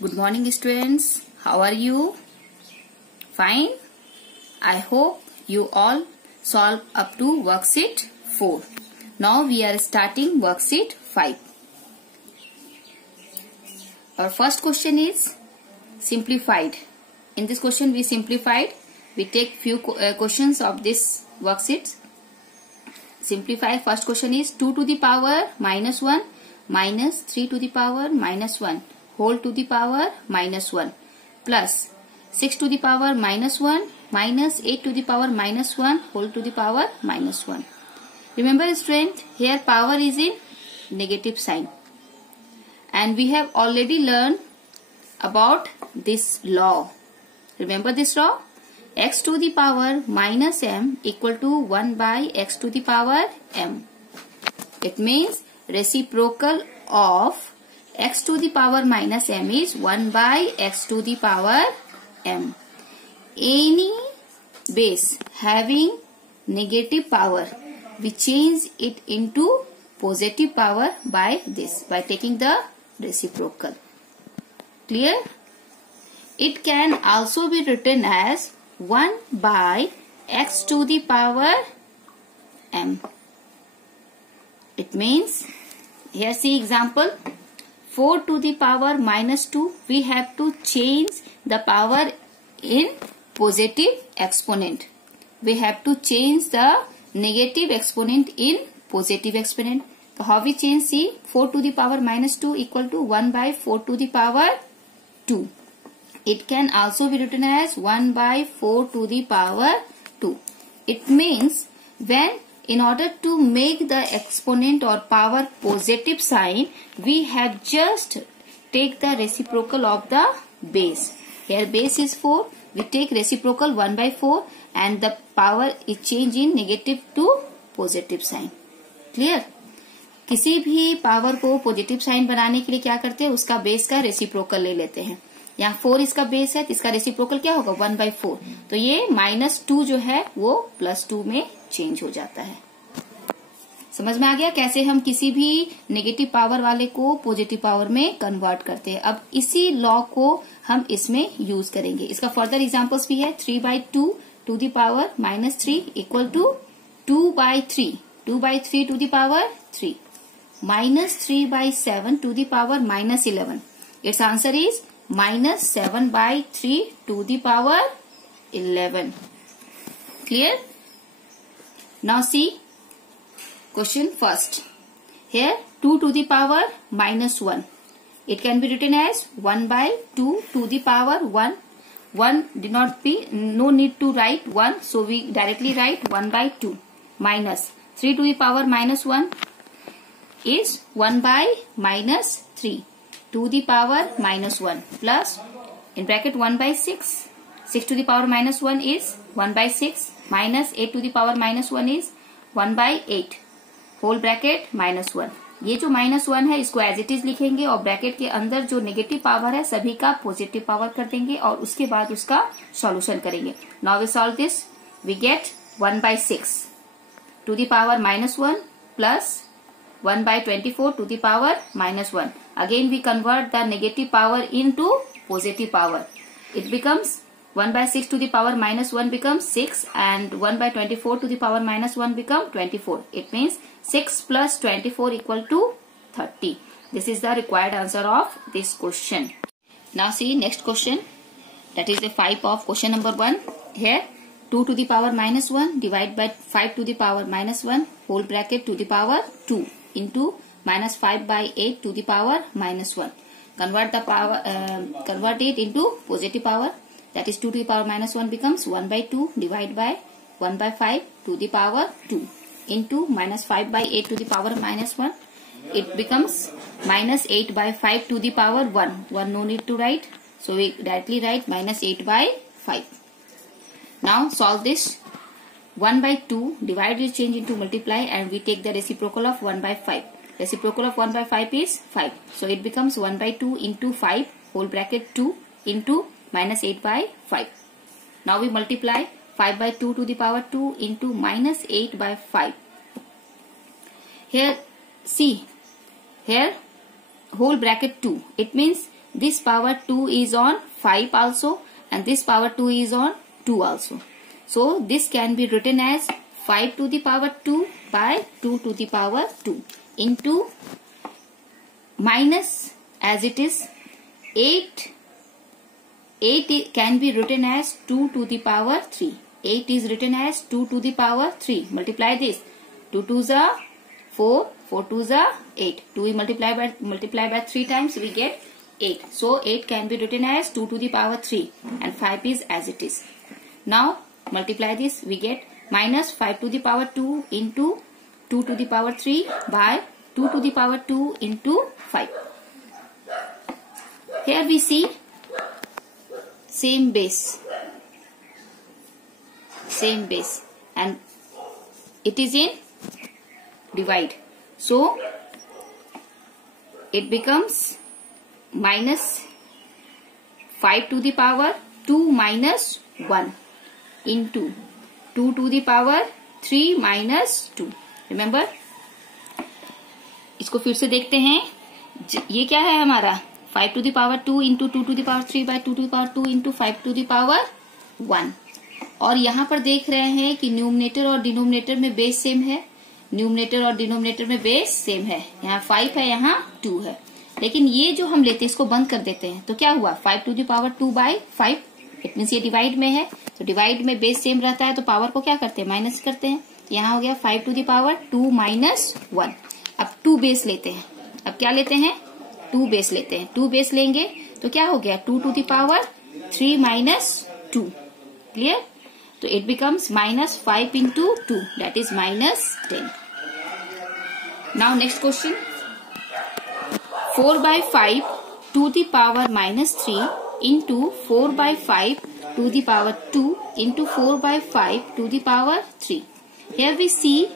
Good morning students. How are you? Fine. I hope you all solve up to worksheet 4. Now we are starting worksheet 5. Our first question is simplified. In this question we simplified. We take few questions of this worksheet. Simplify. First question is 2 to the power minus 1 minus 3 to the power minus 1 whole to the power minus 1 plus 6 to the power minus 1 minus 8 to the power minus 1 whole to the power minus 1. Remember student, here power is in negative sign. And we have already learned about this law. Remember this law? X to the power minus m equal to 1 by x to the power m. It means reciprocal of x to the power minus m is 1 by x to the power m. Any base having negative power, we change it into positive power by this, by taking the reciprocal. Clear? It can also be written as 1 by x to the power m. It means, here see example, 4 to the power minus 2, we have to change the power in positive exponent. We have to change the negative exponent in positive exponent. So how we change? See, 4 to the power minus 2 equal to 1 by 4 to the power 2. It can also be written as 1 by 4 to the power 2. It means when in order to make the exponent or power positive sign, we have just take the reciprocal of the base. Here base is 4. We take reciprocal 1 by 4 and the power is changed in negative to positive sign. Clear? किसी भी power को positive sign बनाने के लिए क्या करते हैं? उसका बेस का रेसिप्रोकल ले लेते हैं. यहाँ 4 इसका बेस है तो इसका रेसिप्रोकल क्या होगा? 1 by 4. तो ये -2 जो है वो +2 में चेंज हो जाता है. समझ में आ गया कैसे हम किसी भी नेगेटिव पावर वाले को पॉजिटिव पावर में कन्वर्ट करते हैं. अब इसी लॉ को हम इसमें यूज करेंगे. इसका फर्दर एग्जांपल्स भी है. 3 by 2 to the power -3 equal to 2 by 3. 2 by 3 to the power 3 -3 by 7 to the power -11. Its answer is -7 by 3 to the power 11. Clear? Now see question first. Here 2 to the power -1. It can be written as 1 by 2 to the power 1. 1 did not be, no need to write 1. So we directly write 1 by 2 minus 3 to the power -1. Is 1 by -3 to the power -1 plus in bracket 1 by 6. 6 to the power -1 is 1 by 6 minus 8 to the power -1 is 1 by 8 whole bracket -1. ये जो -1 है इसको as it is लिखेंगे और bracket के अंदर जो negative power है सभी का पॉजिटिव पावर कर देंगे और उसके बाद उसका सॉल्यूशन करेंगे. Now we solve this. We get 1 by 6 to the power -1 plus 1 by 24 to the power -1. Again we convert the negative power into positive power. It becomes 1 by 6 to the power -1 becomes 6 and 1 by 24 to the power -1 become 24. It means 6 plus 24 equal to 30. This is the required answer of this question. Now see next question. That is the 5 of question number 1. Here 2 to the power -1 divided by 5 to the power -1 whole bracket to the power 2 into -5 by 8 to the power -1. Convert the power, convert it into positive power. That is 2 to the power -1 becomes 1 by 2 divided by 1 by 5 to the power 2 into -5 by 8 to the power -1. It becomes -8 by 5 to the power 1. 1 no need to write. So we directly write -8 by 5. Now solve this. 1 by 2 divide will change into multiply and we take the reciprocal of 1 by 5. Reciprocal of 1 by 5 is 5. So it becomes 1 by 2 into 5 whole bracket 2 into -8 by 5. Now we multiply 5 by 2 to the power 2 into -8 by 5. Here see, here whole bracket 2. It means this power 2 is on 5 also, and this power 2 is on 2 also. So this can be written as 5 to the power 2 by 2 to the power 2 into minus, as it is 8. 8 can be written as 2 to the power 3. 8 is written as 2 to the power 3. Multiply this. 2 2s are 4. 4 2s are 8. 2 we multiply by 3 times, we get 8. So 8 can be written as 2 to the power 3, and 5 is as it is. Now multiply this, we get minus 5 to the power 2 into 2 to the power 3 by 2 to the power 2 into 5. Here we see same base, and it is in divide. So it becomes minus 5 to the power 2 minus 1 into 2 to the power 3 minus 2. Remember, इसको फिर से देखते हैं. ये क्या है हमारा 5 to the power 2 into 2 to the power 3 by 2 to the power 2 into 5 to the power 1. और यहाँ पर देख रहे हैं कि न्यूमरेटर और डिनोमिनेटर में बेस सेम है. न्यूमरेटर और डिनोमिनेटर में बेस सेम है. यहाँ 5 है, यहाँ 2 है. लेकिन ये जो हम लेते हैं इसको बंद कर देते हैं, तो क्या हुआ 5 to the power 2 by 5. It means ये डिवाइड में है, तो डिवाइड में बेस सेम रहता है, तो पावर को क्या करते हैं, माइनस करते हैं. यहाँ हो गया 5 to the power 2 minus 1. अब 2 बेस लेते हैं. अब क्या लेते हैं, 2 बेस लेते हैं. 2 बेस लेंगे तो क्या हो गया 2 to the power 3 minus 2. Clear. तो it becomes minus 5 into 2, that is minus 10. Now next question. 4 by 5 to the power minus 3 into 4 by 5 to the power 2 into 4 by 5 to the power 3. Here we see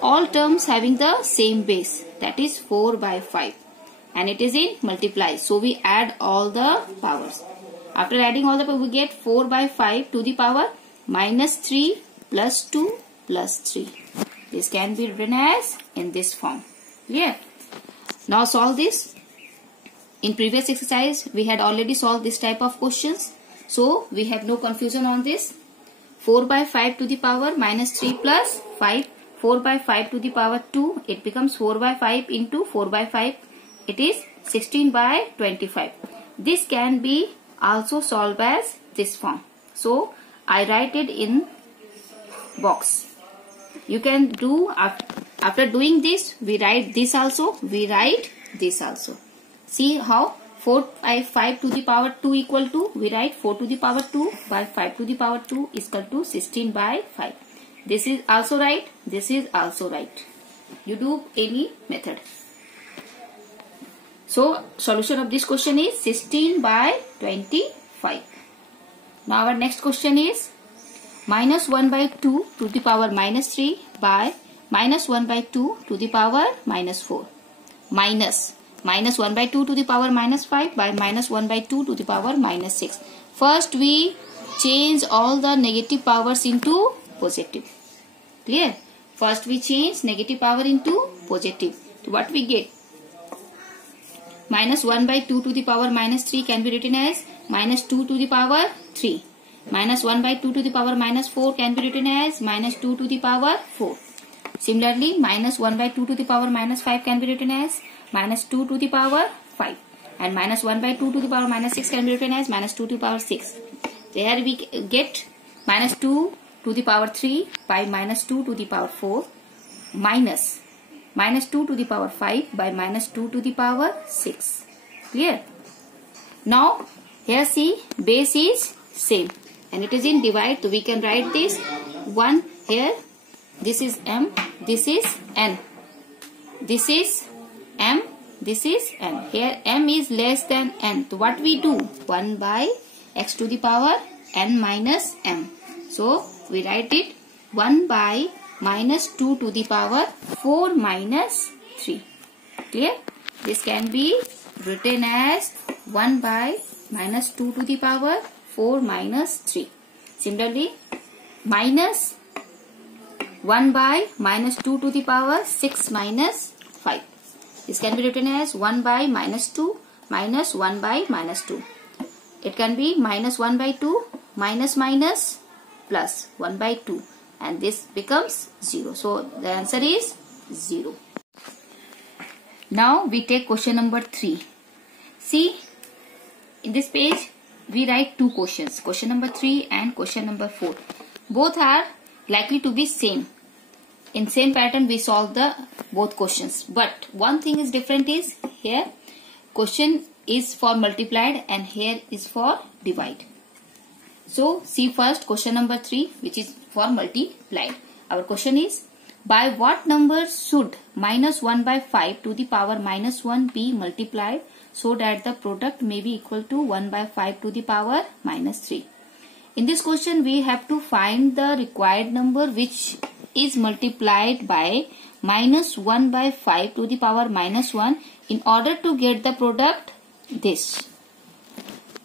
all terms having the same base, that is 4 by 5, and it is in multiply. So we add all the powers. After adding all the powers, we get 4 by 5 to the power minus 3 plus 2 plus 3. This can be written as in this form. Clear? Now solve this. In previous exercise, we had already solved this type of questions, so we have no confusion on this. 4 by 5 to the power minus 3 plus 5. 4 by 5 to the power 2. It becomes 4 by 5 into 4 by 5. It is 16 by 25. This can be also solved as this form. So I write it in box. You can do, after doing this, we write this also, we write this also. See how 4 by 5 to the power 2 equal to, we write 4 to the power 2 by 5 to the power 2 is equal to 16 by 5. This is also right, this is also right. You do any method. So solution of this question is 16 by 25. Now our next question is minus 1 by 2 to the power minus 3 by minus 1 by 2 to the power minus 4. Minus 1 by 2 to the power minus 5 by minus 1 by 2 to the power minus 6. First we change all the negative powers into positive. Clear? First we change negative power into positive. So what we get? Minus 1 by 2 to the power minus 3 can be written as minus 2 to the power 3. Minus 1 by 2 to the power minus 4 can be written as minus 2 to the power 4. Similarly, minus 1 by 2 to the power minus 5 can be written as minus 2 to the power 5. And minus 1 by 2 to the power minus 6 can be written as minus 2 to the power 6. There we get minus 2 to the power 3 by minus 2 to the power 4 minus minus 2 to the power 5 by minus 2 to the power 6. Clear? Now here see base is same and it is in divide, so we can write this 1 here. This is m, this is n, this is m, this is n. Here m is less than n, so what we do, 1 by x to the power n minus m. So we write it 1 by minus 2 to the power 4 minus 3. Clear? This can be written as 1 by minus 2 to the power 4 minus 3. Similarly, minus 1 by minus 2 to the power 6 minus 5. This can be written as 1 by minus 2 minus 1 by minus 2. It can be minus 1 by 2 minus minus plus 1 by 2, and this becomes 0. So the answer is 0. Now we take question number 3. See, in this page we write two questions, question number 3 and question number 4. Both are likely to be same. In same pattern we solve the both questions, but one thing is different is here question is for multiplied and here is for divide. So see first question number 3, which is for multiplied. Our question is, by what number should minus 1 by 5 to the power minus 1 be multiplied so that the product may be equal to 1 by 5 to the power minus 3? In this question we have to find the required number which is multiplied by minus 1 by 5 to the power minus 1 in order to get the product this.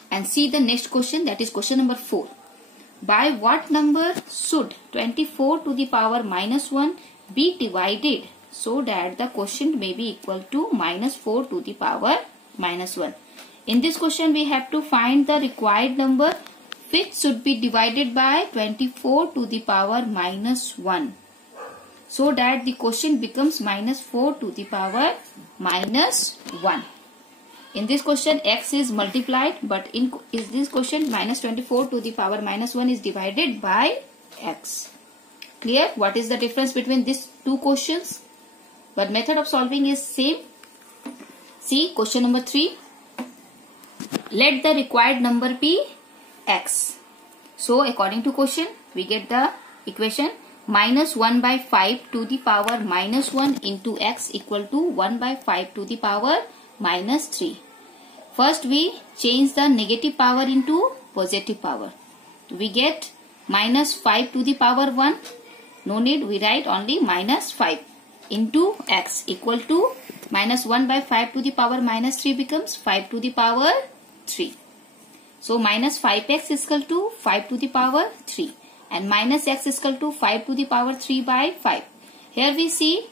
And see the next question, that is question number 4. By what number should 24 to the power minus 1 be divided so that the quotient may be equal to minus 4 to the power minus 1? In this question we have to find the required number which should be divided by 24 to the power minus 1 so that the quotient becomes minus 4 to the power minus 1. In this question x is multiplied, but in this question minus 24 to the power minus 1 is divided by x. Clear? What is the difference between these two questions? But method of solving is same. See question number 3. Let the required number be x. So according to question we get the equation minus 1 by 5 to the power minus 1 into x equal to 1 by 5 to the power minus 3. First we change the negative power into positive power. We get minus 5 to the power 1. No need, we write only minus 5 into x equal to minus 1 by 5 to the power minus 3 becomes 5 to the power 3. So minus 5x is equal to 5 to the power 3 and minus x is equal to 5 to the power 3 by 5. Here we see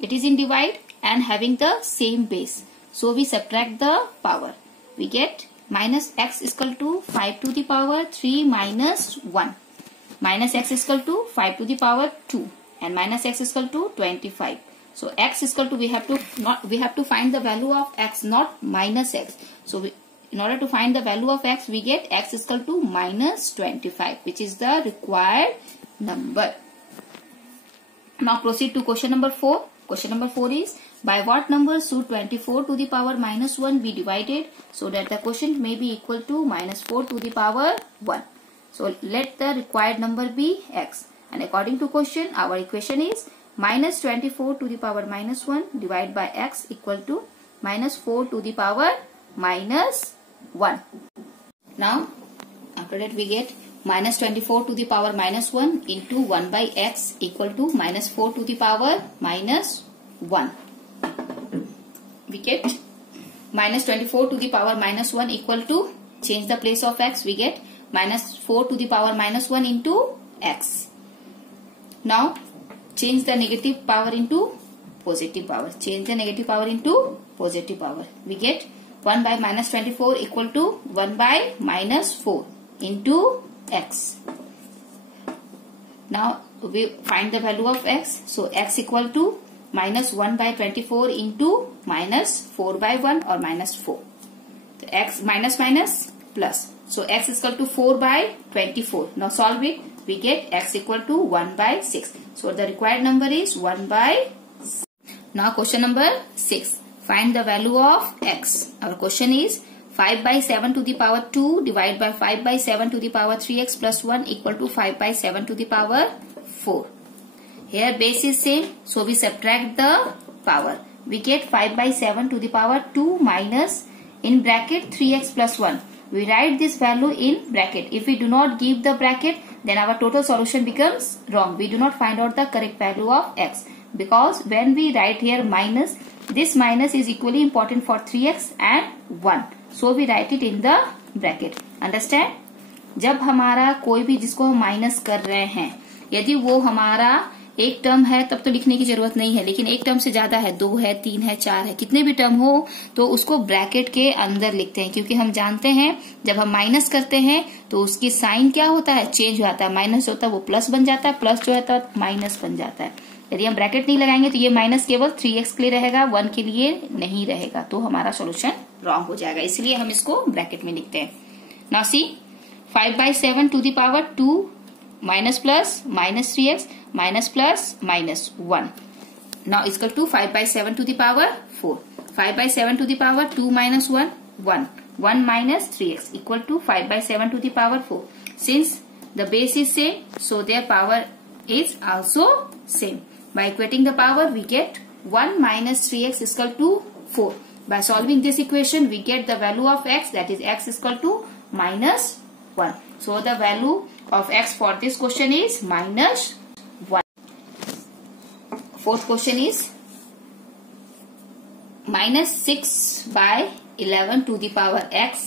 it is in divide and having the same base. So we subtract the power. We get minus x is equal to 5 to the power 3 minus 1. Minus x is equal to 5 to the power 2 and minus x is equal to 25. So x is equal to we have to find the value of x, not minus x. So in order to find the value of x we get x is equal to minus 25, which is the required number. Now proceed to question number 4. Question number 4 is, by what number should 24 to the power minus 1 be divided so that the quotient may be equal to minus 4 to the power 1? So let the required number be x. And according to question our equation is minus 24 to the power minus 1 divided by x equal to minus 4 to the power minus 1. Now after that we get minus 24 to the power minus 1 into 1 by x equal to minus 4 to the power minus 1. We get minus 24 to the power minus 1 equal to, change the place of x, we get minus 4 to the power minus 1 into x. Now change the negative power into positive power. Change the negative power into positive power. We get 1 by minus 24 equal to 1 by minus 4 into x. Now we find the value of x. So x equal to minus 1 by 24 into minus 4 by 1 or minus 4. So x minus minus plus. So x is equal to 4 by 24. Now solve it. We get x equal to 1 by 6. So the required number is 1 by 6. Now question number 6. Find the value of x. Our question is 5 by 7 to the power 2 divided by 5 by 7 to the power 3x plus 1 equal to 5 by 7 to the power 4. Here base is same, so we subtract the power. We get 5 by 7 to the power 2 minus in bracket 3x plus 1. We write this value in bracket. If we do not give the bracket, then our total solution becomes wrong. We do not find out the correct value of x, because when we write here minus, this minus is equally important for 3x and 1. So we write it in the bracket. Understand? जब हमारा कोई भी जिसको हम minus कर रहे हैं, यदि वो हमारा एक टर्म है तब तो लिखने की जरूरत नहीं है, लेकिन एक टर्म से ज्यादा है, 2 है, 3 है, 4 है, कितने भी टर्म हो तो उसको ब्रैकेट के अंदर लिखते हैं, क्योंकि हम जानते हैं जब हम माइनस करते हैं तो उसकी साइन क्या होता है, चेंज हो जाता है। माइनस होता है वो प्लस बन जाता है, प्लस जो होता है माइनस बन जाता है। यदि हम ब्रैकेट नहीं लगाएंगे तो ये माइनस केवल 3x के लिए रहेगा, 1 के लिए नहीं रहेगा, तो हमारा सोल्यूशन रॉन्ग हो जाएगा, इसलिए हम इसको ब्रैकेट में लिखते हैं। Now see 5/7 to the power 2 minus plus minus 3x minus plus minus 1 now equal to 5/7 to the power 4। 5/7 to the power 2 minus 1 1 1 minus 3x equal to 5/7 to the power 4. Since the base is same, so their power is also same. By equating the power, we get 1 minus 3x is equal to 4. By solving this equation, we get the value of x, that is x is equal to minus 1. So the value of x for this question is minus 1. Fourth question is minus 6/11 to the power x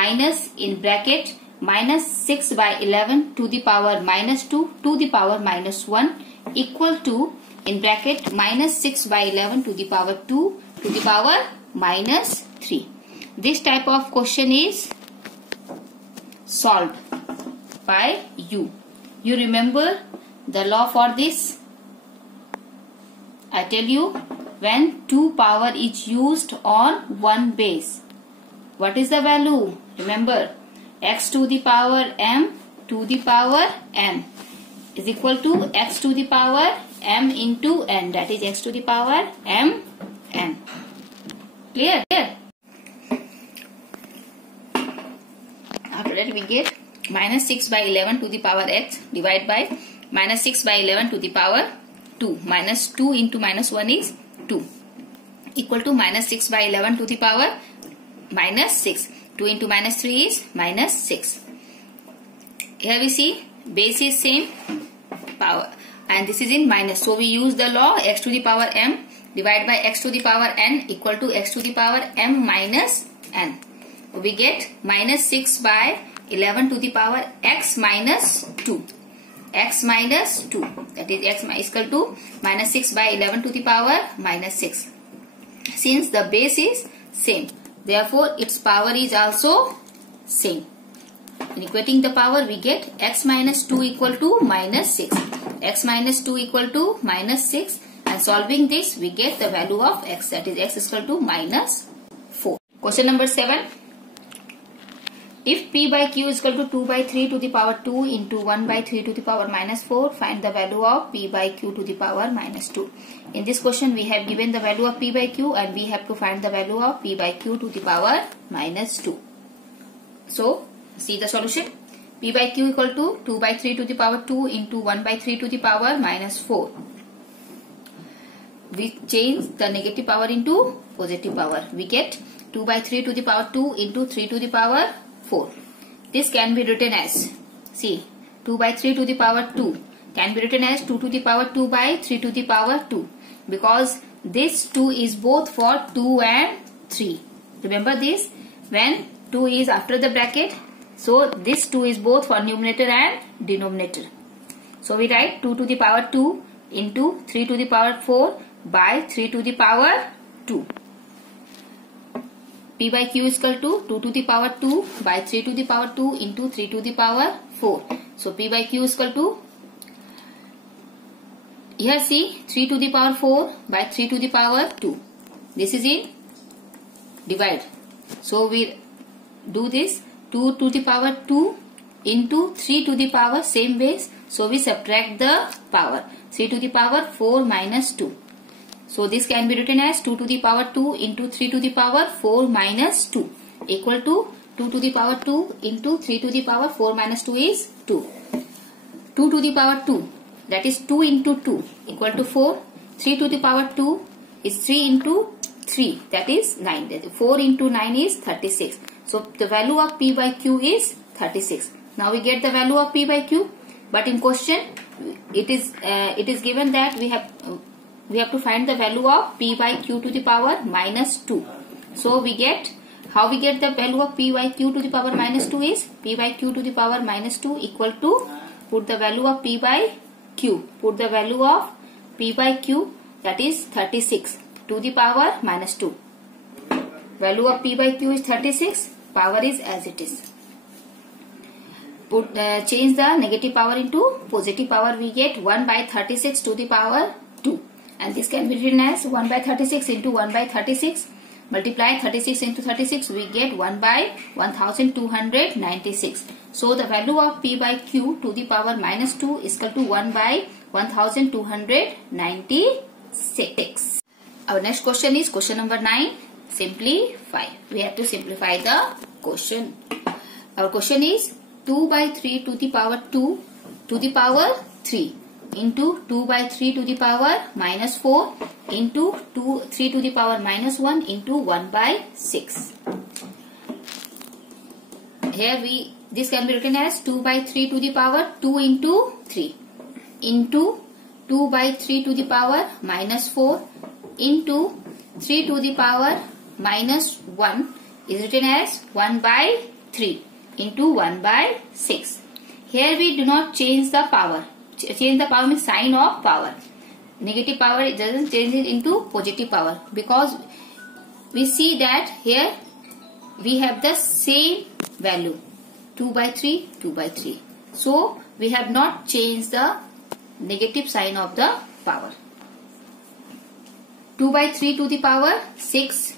minus in bracket minus 6/11 to the power minus 2 to the power minus 1 equal to in bracket minus 6/11 to the power 2 to the power minus 3. This type of question is solved by you. You remember the law for this? I tell you, when 2 power is used on one base, what is the value? Remember, x to the power m to the power n is equal to x to the power m into n, that is x to the power m n. Clear? After that we get minus 6/11 to the power x divided by minus 6/11 to the power 2. Minus 2 into minus 1 is 2 equal to minus 6/11 to the power minus 6. 2 into minus 3 is minus 6. Here we see base is same, power, and this is in minus. So we use the law x to the power m divided by x to the power n equal to x to the power m minus n. We get minus 6/11 to the power x minus 2. X minus 2, that is x is equal to minus 6/11 to the power minus 6. Since the base is same, therefore its power is also same. In equating the power, we get x minus 2 equal to minus 6. X minus 2 equal to minus 6, and solving this we get the value of x, that is x is equal to minus 4. Question number 7. If p by q is equal to 2/3 to the power 2 into 1/3 to the power minus 4, find the value of p by q to the power minus 2. In this question, we have given the value of p by q and we have to find the value of p by q to the power minus 2. So, see the solution. P by q equal to 2/3 to the power 2 into 1/3 to the power minus 4. We change the negative power into positive power. We get 2/3 to the power 2 into 3 to the power 4. This can be written as, see, 2/3 to the power 2 can be written as 2 to the power 2 by 3 to the power 2, because this 2 is both for 2 and 3. Remember this, when 2 is after the bracket, so this 2 is both for numerator and denominator. So we write 2 to the power 2 into 3 to the power 4 by 3 to the power 2. P by q is equal to 2 to the power 2 by 3 to the power 2 into 3 to the power 4. So P by q is equal to, here see, 3 to the power 4 by 3 to the power 2. This is in divide. So we do this 2 to the power 2 into 3 to the power same base. So we subtract the power. 3 to the power 4 minus 2. So this can be written as 2 to the power 2 into 3 to the power 4 minus 2 equal to 2 to the power 2 into 3 to the power 4 minus 2 is 2. 2 to the power 2, that is 2 into 2 equal to 4. 3 to the power 2 is 3 into 3, that is 9. That is 4 into 9 is 36. So the value of p by q is 36. Now we get the value of p by q, but in question it is given that we have to find the value of p by q to the power minus 2. So we get, how we get the value of p by q to the power minus 2 is p by q to the power minus 2 equal to, put the value of p by q. Put the value of p by q, that is 36 to the power minus 2. Value of p by q is 36. Power is as it is. Change the negative power into positive power. We get 1 by 36 to the power 2. And this can be written as 1 by 36 into 1 by 36. Multiply 36 into 36. We get 1 by 1296. So the value of p by q to the power minus 2 is equal to 1 by 1296. Our next question is question number 9. Simplify. We have to simplify the question. Our question is 2 by 3 to the power 2 to the power 3 into 2 by 3 to the power minus 4 into 3 to the power minus 1 into 1 by 6. Here this can be written as 2 by 3 to the power 2 into 3 into 2 by 3 to the power minus 4 into 3 to the power minus 1 is written as 1 by 3 into 1 by 6. Here we do not change the power. Change the power means sign of power. Negative power, it doesn't change it into positive power, because we see that here we have the same value 2 by 3, 2 by 3. So we have not changed the negative sign of the power. 2 by 3 to the power 6.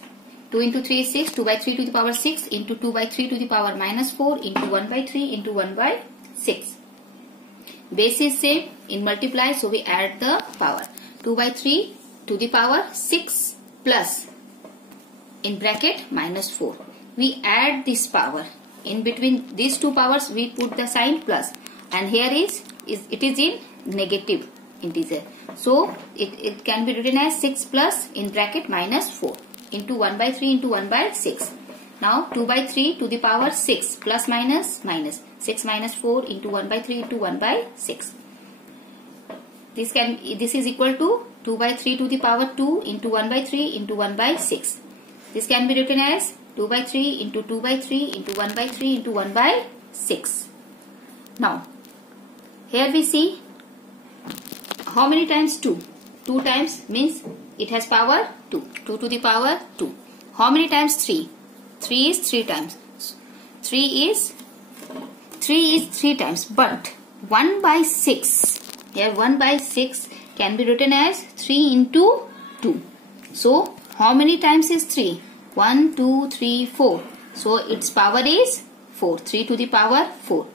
2 into 3 is 6. 2 by 3 to the power 6 into 2 by 3 to the power minus 4 into 1 by 3 into 1 by 6. Base is same in multiply, so we add the power. 2 by 3 to the power 6 plus in bracket minus 4. We add this power. In between these two powers we put the sign plus, and here it is in negative integer. So it can be written as 6 plus in bracket minus 4 into 1 by 3 into 1 by 6. Now 2 by 3 to the power 6 plus minus minus 6 minus 4 into 1 by 3 into 1 by 6. This is equal to 2 by 3 to the power 2 into 1 by 3 into 1 by 6. This can be written as 2 by 3 into 2 by 3 into 1 by 3 into 1 by 6. Now here we see how many times 2? 2 times means it has power 2. 2 to the power 2. How many times 3? 3 is 3 times. 3 is 3 times. But 1 by 6. Here 1 by 6 can be written as 3 into 2. So how many times is 3? 1, 2, 3, 4. So its power is 4. 3 to the power 4.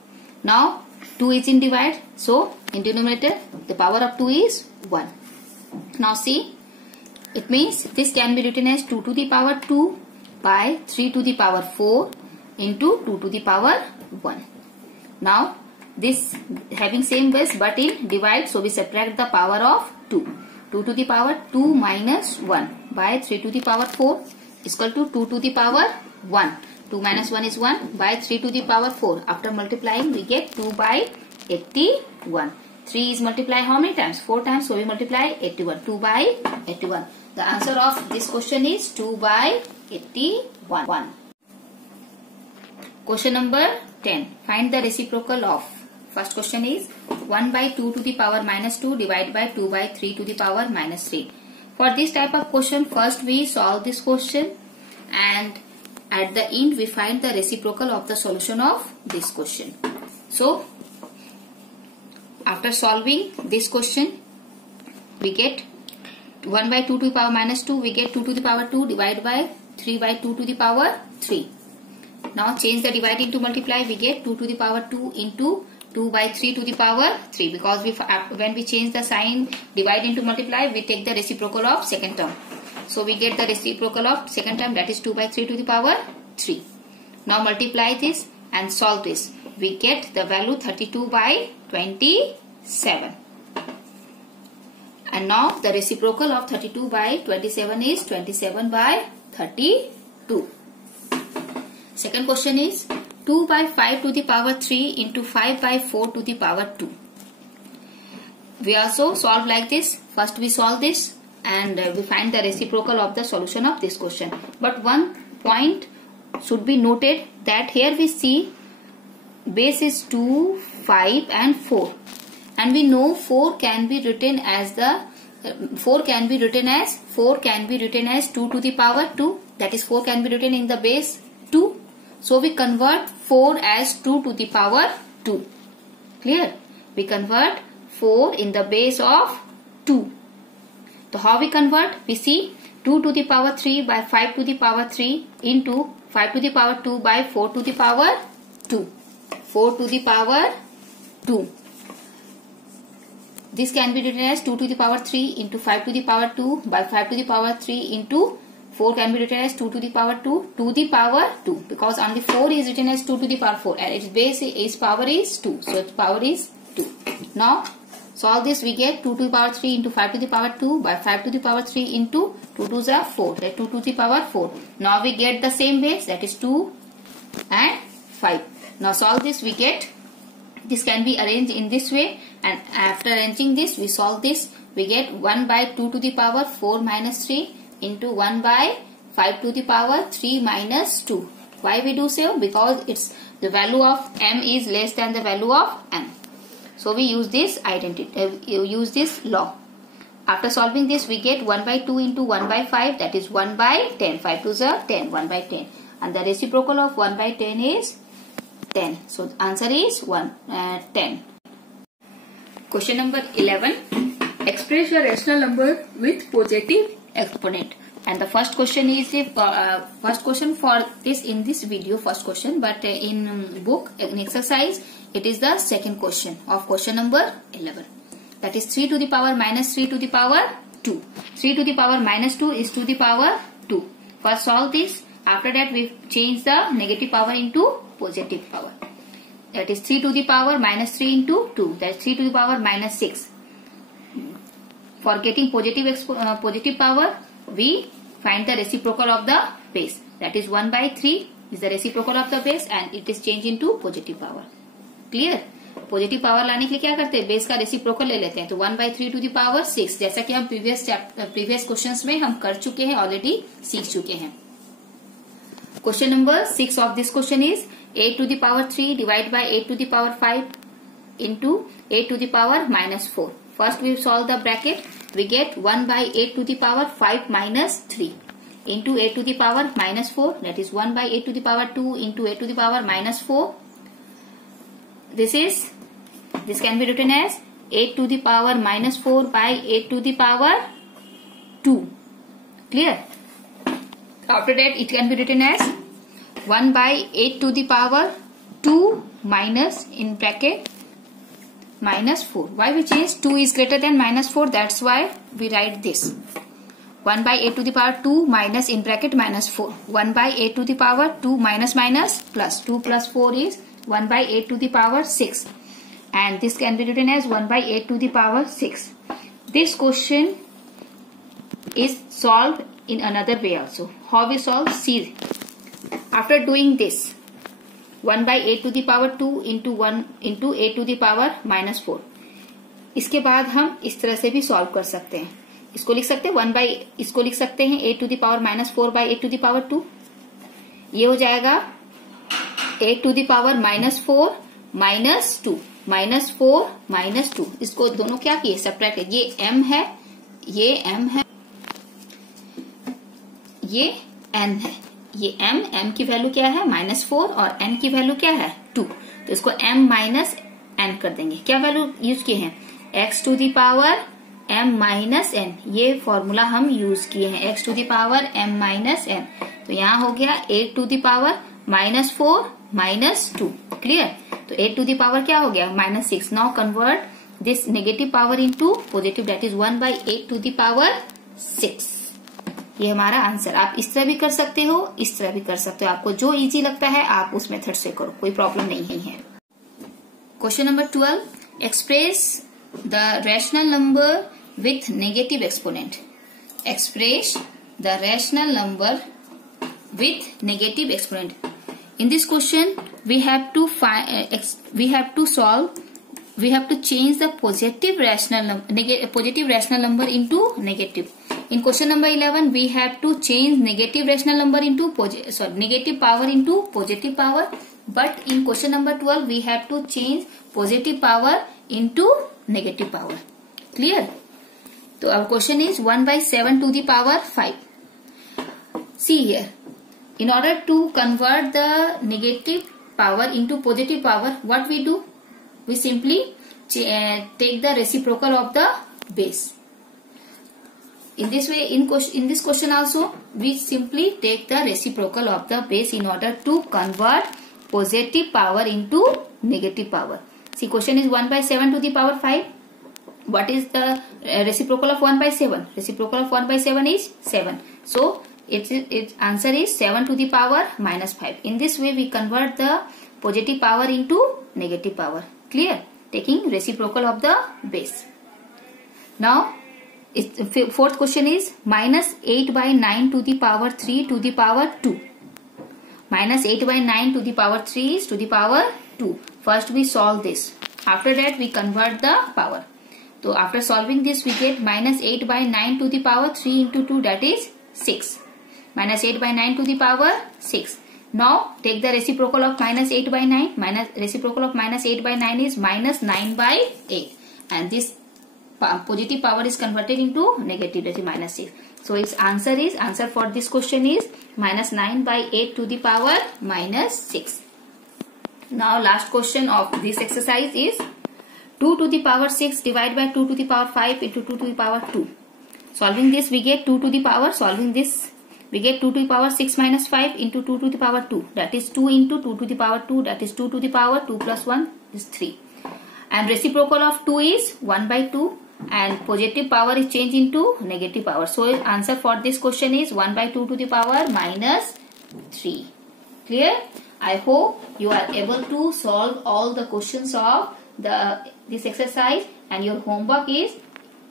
Now 2 is in divide. So in denominator the power of 2 is 1. Now see, it means this can be written as 2 to the power 2 by 3 to the power 4 into 2 to the power 1. Now this having same base but in divide, so we subtract the power of 2. 2 to the power 2 minus 1 by 3 to the power 4 is equal to 2 to the power 1. 2 minus 1 is 1 by 3 to the power 4. After multiplying we get 2 by 81. 3 is multiplied how many times? 4 times, so we multiply 81. 2 by 81. The answer of this question is 2 by 81. Question number 10. Find the reciprocal of. First question is 1 by 2 to the power minus 2 divided by 2 by 3 to the power minus 3. For this type of question, first we solve this question and at the end we find the reciprocal of the solution of this question. So after solving this question, we get 1 by 2 to the power minus 2, we get 2 to the power 2 divided by 3 by 2 to the power 3. Now change the divide into multiply, we get 2 to the power 2 into 2 by 3 to the power 3, because when we change the sign divide into multiply, we take the reciprocal of second term. So we get the reciprocal of second term, that is 2 by 3 to the power 3. Now multiply this and solve this. We get the value 32 by 27. And now the reciprocal of 32 by 27 is 27 by 32. Second question is 2 by 5 to the power 3 into 5 by 4 to the power 2. We also solve like this. First we solve this and we find the reciprocal of the solution of this question. But one point should be noted that here we see base is 2, 5 and 4. and we know 4 can be written as 2 to the power 2. That is 4 can be written in the base 2. So we convert 4 as 2 to the power 2. Clear? We convert 4 in the base of 2. So how we convert? We see 2 to the power 3 by 5 to the power 3 into 5 to the power 2 by 4 to the power 2. 4 to the power 2. This can be written as 2 to the power 3 into 5 to the power 2 by 5 to the power 3 into 4 can be written as 2 to the power 2 to the power 2, because only 4 is written as 2 to the power 4 and its base is power is 2. So its power is 2. Now solve this. We get 2 to the power 3 into 5 to the power 2 by 5 to the power 3 into 2 to the 4. That 2 to the power 4. Now we get the same base, that is 2 and 5. Now solve this. We get this can be arranged in this way, and after arranging this we solve this. We get 1 by 2 to the power 4 minus 3 into 1 by 5 to the power 3 minus 2. Why we do so? Because it's the value of m is less than the value of n. So we use this use this law. After solving this we get 1 by 2 into 1 by 5, that is 1 by 10. 5 to the 10, 1 by 10. And the reciprocal of 1 by 10 is 10. So the answer is 10. Question number 11. Express a rational number with positive exponent. And the first question is the first question for this in this video, first question, but in book in exercise it is the second question of question number 11. That is 3 to the power minus 3 to the power 2. 3 to the power minus 2 is to the power 2. First solve this. After that we change the negative power into positive power. That is 3 to the power minus 3 into 2. That is 3 to the power minus 6. For getting positive power, we find the reciprocal of the base. That is 1 by 3 is the reciprocal of the base and it is changed into positive power. Clear? Positive power लाने के लिए क्या करते हैं? Base का reciprocal ले लेते हैं. तो 1 by 3 to the power 6, जैसा कि हम प्रीवियस क्वेश्चंस में हम कर चुके हैं, ऑलरेडी सीख चुके हैं. Question number 6 of this question is 8 to the power 3 divided by 8 to the power 5 into 8 to the power minus 4. First we solve the bracket. We get 1 by 8 to the power 5 minus 3 into 8 to the power minus 4. That is 1 by 8 to the power 2 into 8 to the power minus 4. This can be written as 8 to the power minus 4 by 8 to the power 2. Clear? After that it can be written as 1 by 8 to the power 2 minus in bracket minus 4. Why we change? 2 is greater than minus 4. That's why we write this. 1 by 8 to the power 2 minus in bracket minus 4. 1 by 8 to the power 2 minus minus plus. 2 plus 4 is 1 by 8 to the power 6. And this can be written as 1 by 8 to the power 6. This question is solved in another way also. How we solve? See. After doing this, 1 by 8 to the power 2 into 8 to the power minus 4. इसके बाद हम इस तरह से भी solve कर सकते हैं. इसको लिख सकते हैं इसको लिख सकते हैं 8 to the power minus 4 by 8 to the power 2. ये हो जाएगा 8 to the power minus 4 minus 2 minus 4 minus 2. इसको दोनों क्या किए? सब्ट्रैक्ट. ये m है, ये m है, ये n है. ये m की वैल्यू क्या है? -4 और n की वैल्यू क्या है? 2. तो इसको m माइनस n कर देंगे. क्या वैल्यू यूज किए हैं? x to the power m minus n. ये फॉर्मूला हम यूज किए हैं, x to the power m minus n. तो यहाँ हो गया 8 टू दी पावर -4 -2. क्लियर? तो 8 टू दी पावर क्या हो गया? -6. Now convert this negative power into positive. That is 1 by 8 to the power 6. ये हमारा आंसर. आप इस तरह भी कर सकते हो, इस तरह भी कर सकते हो. आपको जो इजी लगता है आप उस मेथड से करो, कोई प्रॉब्लम नहीं है. Question number 12. Express the rational number with negative exponent. Express the rational number with negative exponent. In this question, we have to change the positive rational number into negative. In question number 11, we have to change negative rational number into negative power into positive power. But in question number 12, we have to change positive power into negative power. Clear? So our question is 1 by 7 to the power 5. See here, in order to convert the negative power into positive power, what we do? We simply take the reciprocal of the base. In this way, in this question also, we simply take the reciprocal of the base in order to convert positive power into negative power. See, question is 1 by 7 to the power 5. What is the reciprocal of 1 by 7? Reciprocal of 1 by 7 is 7. So, its answer is 7 to the power minus 5. In this way, we convert the positive power into negative power. Clear? Taking reciprocal of the base. Now, fourth question is minus 8 by 9 to the power 3 to the power 2. Minus 8 by 9 to the power 3 is to the power 2. First we solve this. After that we convert the power. So after solving this we get minus 8 by 9 to the power 3 into 2, that is 6. Minus 8 by 9 to the power 6. Now take the reciprocal of minus 8 by 9. Reciprocal of minus 8 by 9 is minus 9 by 8. And this positive power is converted into negative, that is minus 6. So its answer for this question is minus 9 by 8 to the power minus 6. Now last question of this exercise is 2 to the power 6 divided by 2 to the power 5 into 2 to the power 2. Solving this we get 2 to the power, solving this we get 2 to the power 6 minus 5 into 2 to the power 2, that is 2 into 2 to the power 2, that is 2 to the power 2 plus 1 is 3. And reciprocal of 2 is 1 by 2. And positive power is changed into negative power. So answer for this question is 1 by 2 to the power minus 3. Clear? I hope you are able to solve all the questions of this exercise, and your homework is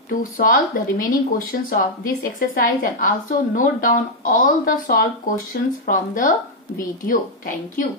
to solve the remaining questions of this exercise and also note down all the solved questions from the video. Thank you.